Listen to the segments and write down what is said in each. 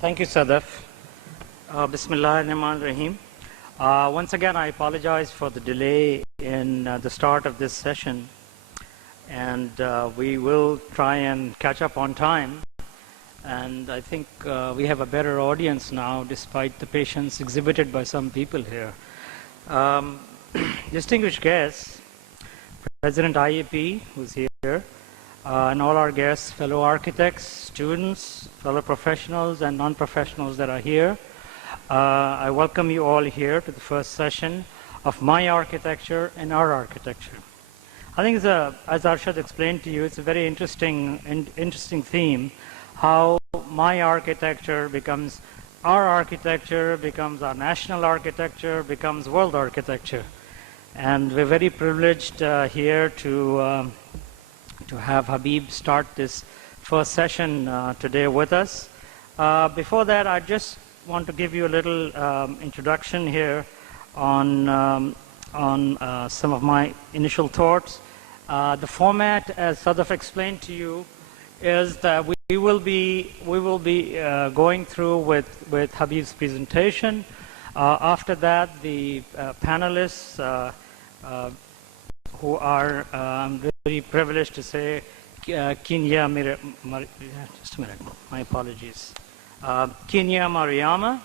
Thank you, Sadaf. Bismillah ar-Rahman ar-Rahim. Once again, I apologize for the delay in the start of this session. And we will try and catch up on time. And I think we have a better audience now, despite the patience exhibited by some people here. Distinguished guests, President IAP, who's here, and all our guests, fellow architects, students, fellow professionals, and non-professionals that are here. I welcome you all here to the first session of My Architecture and Our Architecture. I think, as Arshad explained to you, it's a very interesting theme, how my architecture becomes our architecture, becomes our national architecture, becomes world architecture. And we're very privileged here to have Habib start this first session today with us. Before that, I just want to give you a little introduction here on some of my initial thoughts. The format, as Sadaf explained to you, is that we will be going through with Habib's presentation. After that, the panelists who are very privileged to say Kinya just a minute, my apologies. Kinya Mariyama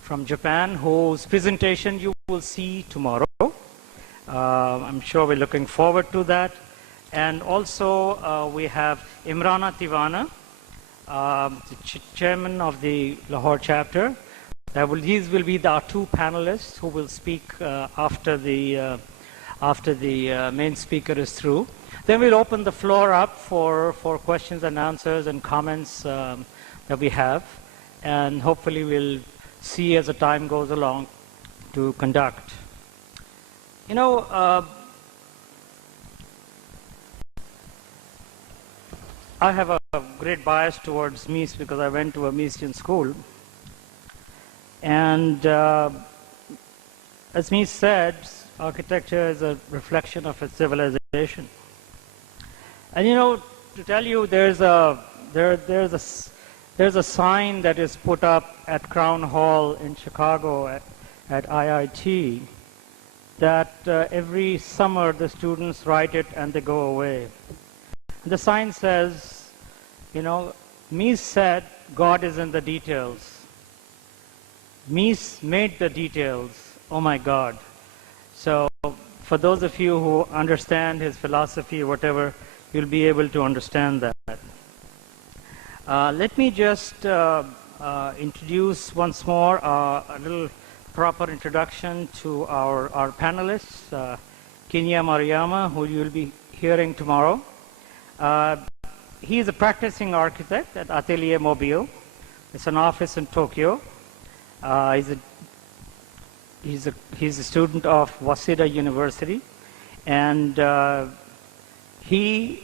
from Japan, whose presentation you will see tomorrow. I'm sure we're looking forward to that. And also we have Imrana Tivana, the chairman of the Lahore chapter. These will be our two panelists who will speak after the main speaker is through. Then we'll open the floor up for questions and answers and comments that we have. And hopefully we'll see as the time goes along to conduct. You know, I have a great bias towards Mies because I went to a Miesian school. And as Mies said, architecture is a reflection of a civilization. And you know, to tell you, there's a sign that is put up at Crown Hall in Chicago at IIT that every summer the students write it and they go away. The sign says, you know, Mies said God is in the details. Mies made the details. Oh my God. So for those of you who understand his philosophy or whatever, you'll be able to understand that. Let me just introduce once more a little proper introduction to our panelists. Kinya Mariyama, who you'll be hearing tomorrow. He is a practicing architect at Atelier Mobile. It's an office in Tokyo. He's a student of Waseda University, and he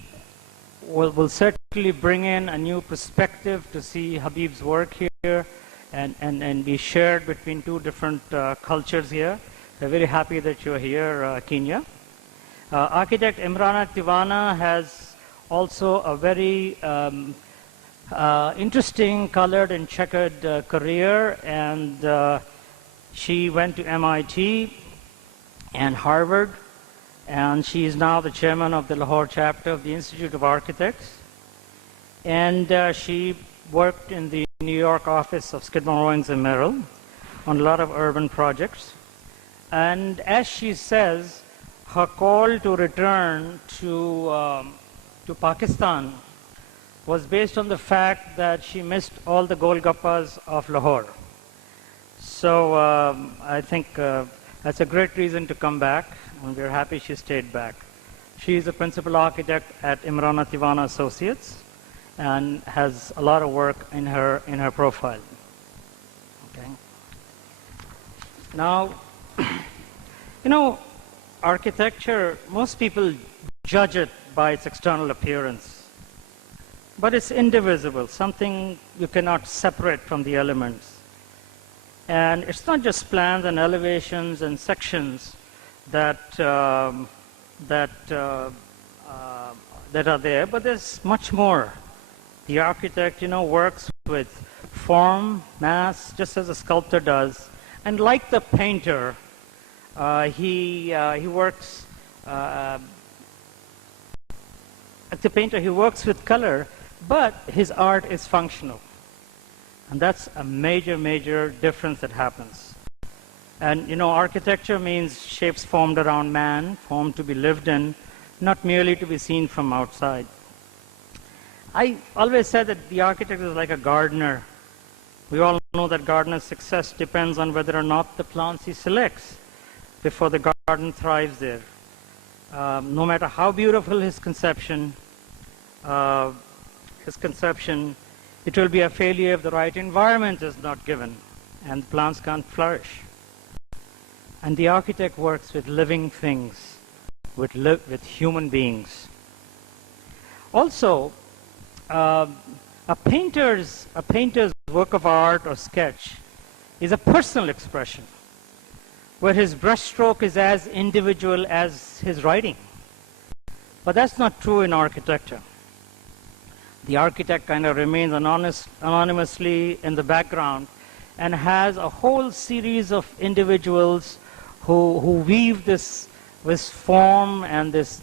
will certainly bring in a new perspective to see Habib's work here and be shared between two different cultures here. We're very happy that you're here, Kinya. Architect Imrana Tivana has also a very interesting, colored and checkered career, and she went to MIT and Harvard, and she is now the chairman of the Lahore chapter of the Institute of Architects. And she worked in the New York office of Skidmore, Owings & Merrill on a lot of urban projects. And as she says, her call to return to Pakistan was based on the fact that she missed all the Golgappas of Lahore. So I think that's a great reason to come back, and we're happy she stayed back. She is a principal architect at Imrana Tivana Associates and has a lot of work in her profile. Okay. Now, you know, architecture, most people judge it by its external appearance, but it's indivisible, something you cannot separate from the elements. And it's not just plans and elevations and sections that are there, but there's much more. The architect, you know, works with form, mass, just as a sculptor does. And like the painter, he works. Like the painter, he works with color, but his art is functional. And that's a major, major difference that happens. And you know, architecture means shapes formed around man, formed to be lived in, not merely to be seen from outside. I always said that the architect is like a gardener. We all know that gardener's success depends on whether or not the plants he selects before the garden thrives there. No matter how beautiful his conception, it will be a failure if the right environment is not given and plants can't flourish. And the architect works with living things, with human beings. Also, a painter's work of art or sketch is a personal expression, where his brushstroke is as individual as his writing. But that's not true in architecture. The architect kind of remains anonymously in the background and has a whole series of individuals who weave this form and this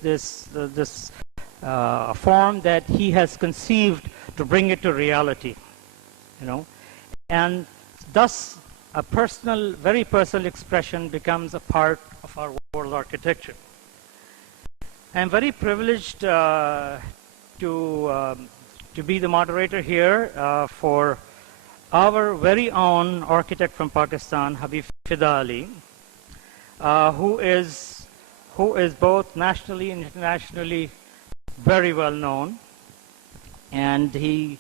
form that he has conceived to bring it to reality, you know, and thus a personal, very personal expression becomes a part of our world architecture. I'm very privileged to be the moderator here for our very own architect from Pakistan, Habib Fida Ali, who is both nationally and internationally very well known, and he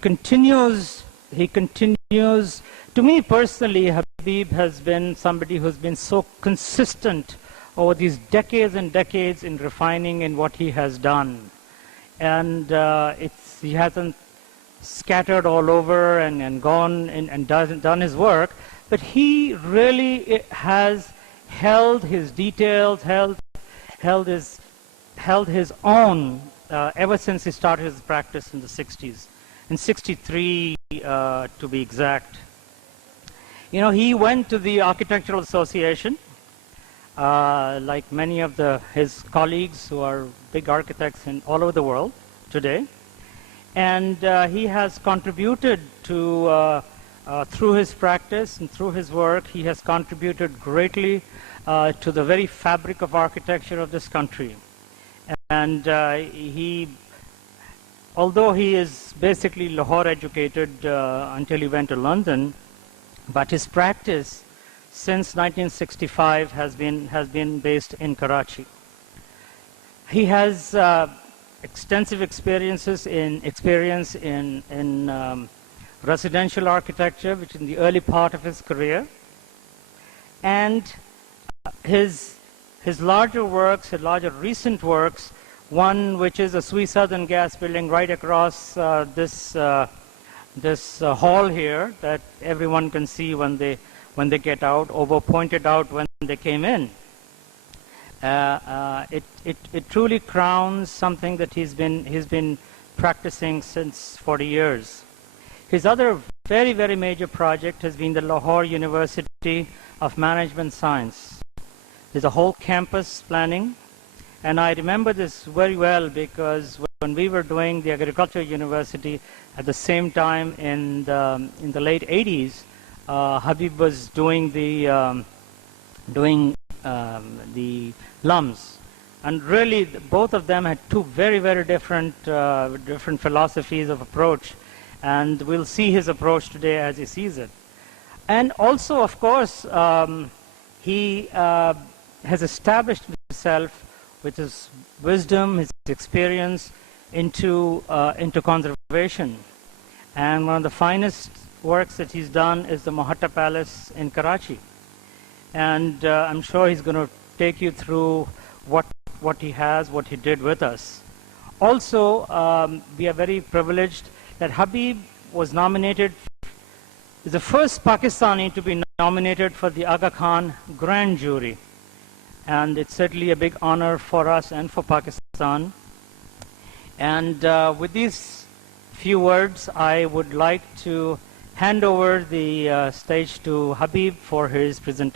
continues. To me personally, Habib has been somebody who's been so consistent over these decades and decades in refining in what he has done, and he hasn't scattered all over and gone and done his work, but he really has held his details, held his own ever since he started his practice in the 60s, in 63 to be exact. You know, he went to the Architectural Association, like many of his colleagues who are big architects all over the world today, and he has contributed to, through his practice and through his work, he has contributed greatly to the very fabric of architecture of this country. And although he is basically Lahore educated until he went to London, but his practice since 1965 has been based in Karachi. He has extensive experience in residential architecture, which is in the early part of his career, and his larger works, his larger recent works, one which is a Swiss Southern Gas building right across this hall here that everyone can see when they get out, or pointed out when they came in. It truly crowns something that he's been practicing since 40 years. His other very, very major project has been the Lahore University of Management Science. There's a whole campus planning, and I remember this very well because when we were doing the Agriculture University at the same time in the late 80s, Habib was doing the LUMS, and really both of them had two very, very different philosophies of approach, and we'll see his approach today as he sees it. And also, of course, he has established himself with his wisdom, his experience into conservation. And one of the finest works that he's done is the Mohatta Palace in Karachi. And I'm sure he's going to take you through what he did with us. Also, we are very privileged that Habib was nominated, is the first Pakistani to be nominated for the Aga Khan Grand Jury. And it's certainly a big honor for us and for Pakistan. And with these few words, I would like to hand over the stage to Habib for his presentation.